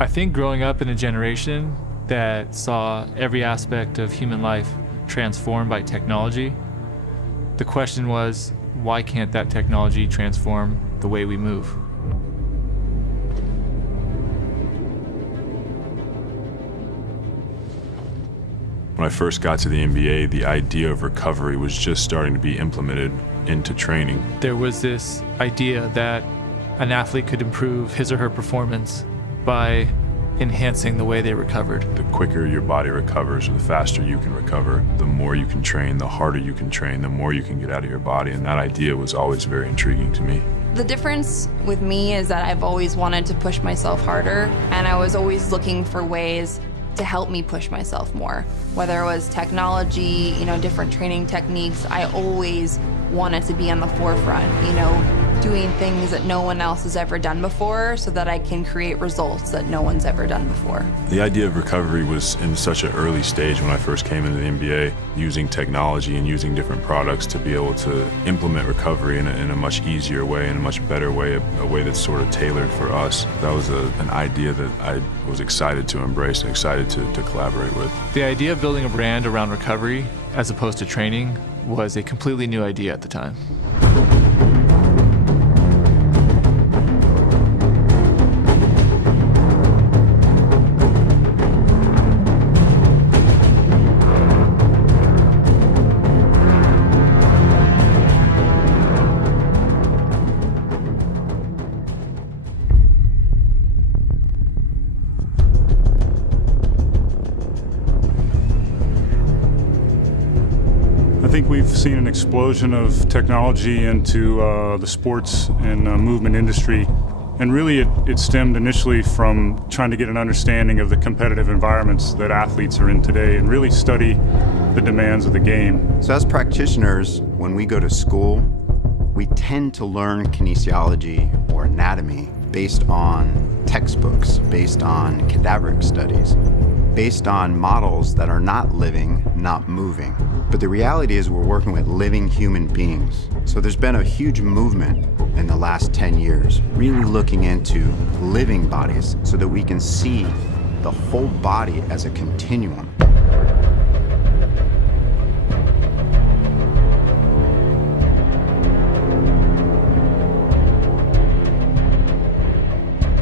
I think growing up in a generation that saw every aspect of human life transformed by technology, the question was, why can't that technology transform the way we move? When I first got to the NBA, the idea of recovery was just starting to be implemented into training. There was this idea that an athlete could improve his or her performance by enhancing the way they recovered. The quicker your body recovers, or the faster you can recover, the more you can train, the harder you can train, the more you can get out of your body. And that idea was always very intriguing to me. The difference with me is that I've always wanted to push myself harder, and I was always looking for ways to help me push myself more. Whether it was technology, different training techniques, I always wanted to be on the forefront, doing things that no one else has ever done before so that I can create results that no one's ever done before. The idea of recovery was in such an early stage when I first came into the NBA, using technology and using different products to be able to implement recovery in a much easier way, in a much better way, a way that's sort of tailored for us. That was an idea that I was excited to embrace and excited to collaborate with. The idea of building a brand around recovery as opposed to training was a completely new idea at the time. I think we've seen an explosion of technology into the sports and movement industry, and really it stemmed initially from trying to get an understanding of the competitive environments that athletes are in today and really study the demands of the game. So as practitioners, when we go to school, we tend to learn kinesiology or anatomy based on textbooks, based on cadaveric studies, based on models that are not living, not moving. But the reality is we're working with living human beings. So there's been a huge movement in the last 10 years, really looking into living bodies so that we can see the whole body as a continuum.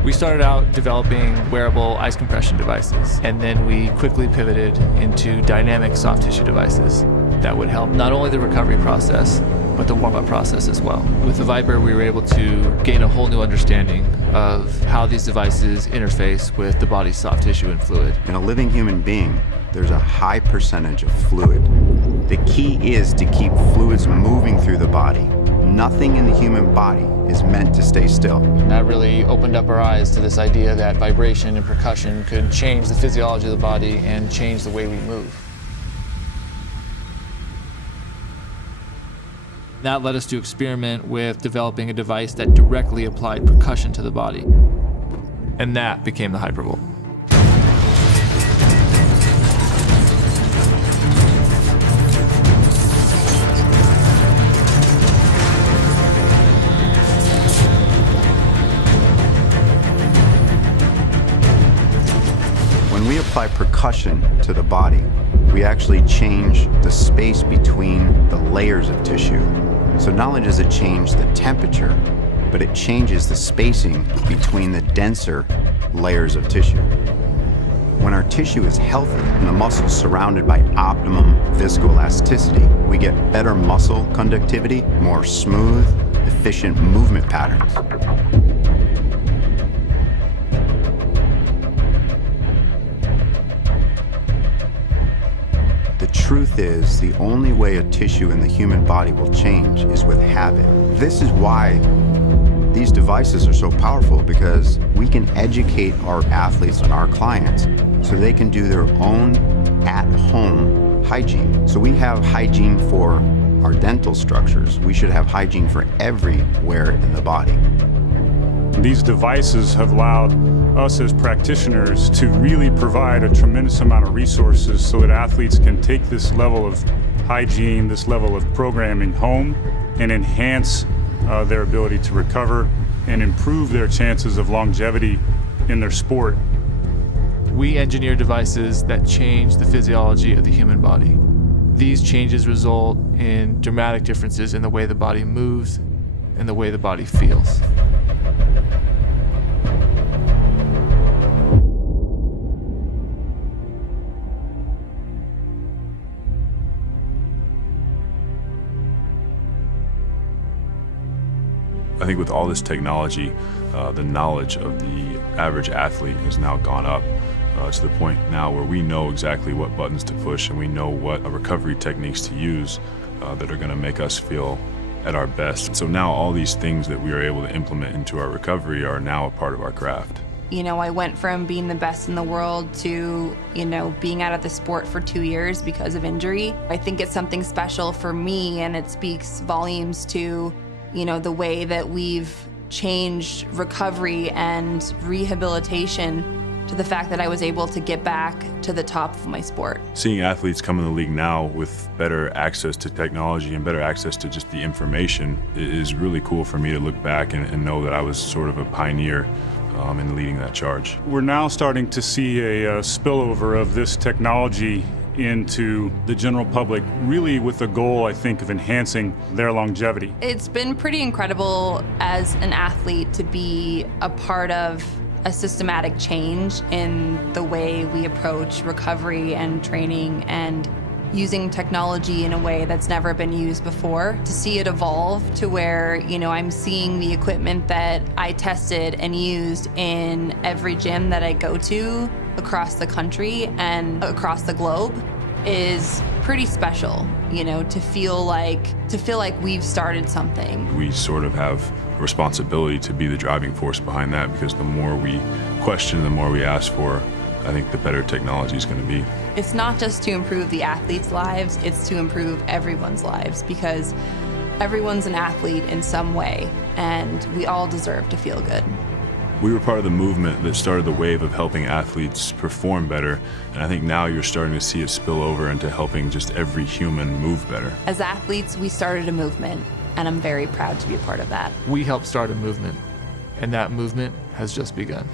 We started out developing wearable ice compression devices, and then we quickly pivoted into dynamic soft tissue devices that would help not only the recovery process, but the warm-up process as well. With the Viper, we were able to gain a whole new understanding of how these devices interface with the body's soft tissue and fluid. In a living human being, there's a high percentage of fluid. The key is to keep fluids moving through the body. Nothing in the human body is meant to stay still. That really opened up our eyes to this idea that vibration and percussion could change the physiology of the body and change the way we move. That led us to experiment with developing a device that directly applied percussion to the body. And that became the Hypervolt. When we apply percussion to the body, we actually change the space between the layers of tissue. So not only does it change the temperature, but it changes the spacing between the denser layers of tissue. When our tissue is healthy and the muscles surrounded by optimum viscoelasticity, we get better muscle conductivity, more smooth, efficient movement patterns. The truth is, the only way a tissue in the human body will change is with habit. This is why these devices are so powerful, because we can educate our athletes and our clients so they can do their own at-home hygiene. So we have hygiene for our dental structures. We should have hygiene for everywhere in the body. These devices have allowed us as practitioners to really provide a tremendous amount of resources so that athletes can take this level of hygiene, this level of programming home, and enhance their ability to recover and improve their chances of longevity in their sport We engineer devices that change the physiology of the human body. These changes result in dramatic differences in the way the body moves and the way the body feels. I think with all this technology, the knowledge of the average athlete has now gone up to the point now where we know exactly what buttons to push and we know what recovery techniques to use that are going to make us feel at our best. So now all these things that we are able to implement into our recovery are now a part of our craft. You know, I went from being the best in the world to, being out of the sport for 2 years because of injury. I think it's something special for me, and it speaks volumes to the way that we've changed recovery and rehabilitation to the fact that I was able to get back to the top of my sport. Seeing athletes come in the league now with better access to technology and better access to just the information is really cool for me to look back and know that I was sort of a pioneer in leading that charge. We're now starting to see a spillover of this technology into the general public, really with the goal, I think, of enhancing their longevity. It's been pretty incredible as an athlete to be a part of a systematic change in the way we approach recovery and training and using technology in a way that's never been used before. To see it evolve to where, I'm seeing the equipment that I tested and used in every gym that I go to across the country and across the globe is pretty special, to feel like we've started something. We sort of have a responsibility to be the driving force behind that, because the more we question, the more we ask for, I think the better technology is going to be. It's not just to improve the athletes' lives, it's to improve everyone's lives, because everyone's an athlete in some way, and we all deserve to feel good. We were part of the movement that started the wave of helping athletes perform better, and I think now you're starting to see it spill over into helping just every human move better. As athletes, we started a movement, and I'm very proud to be a part of that. We helped start a movement, and that movement has just begun.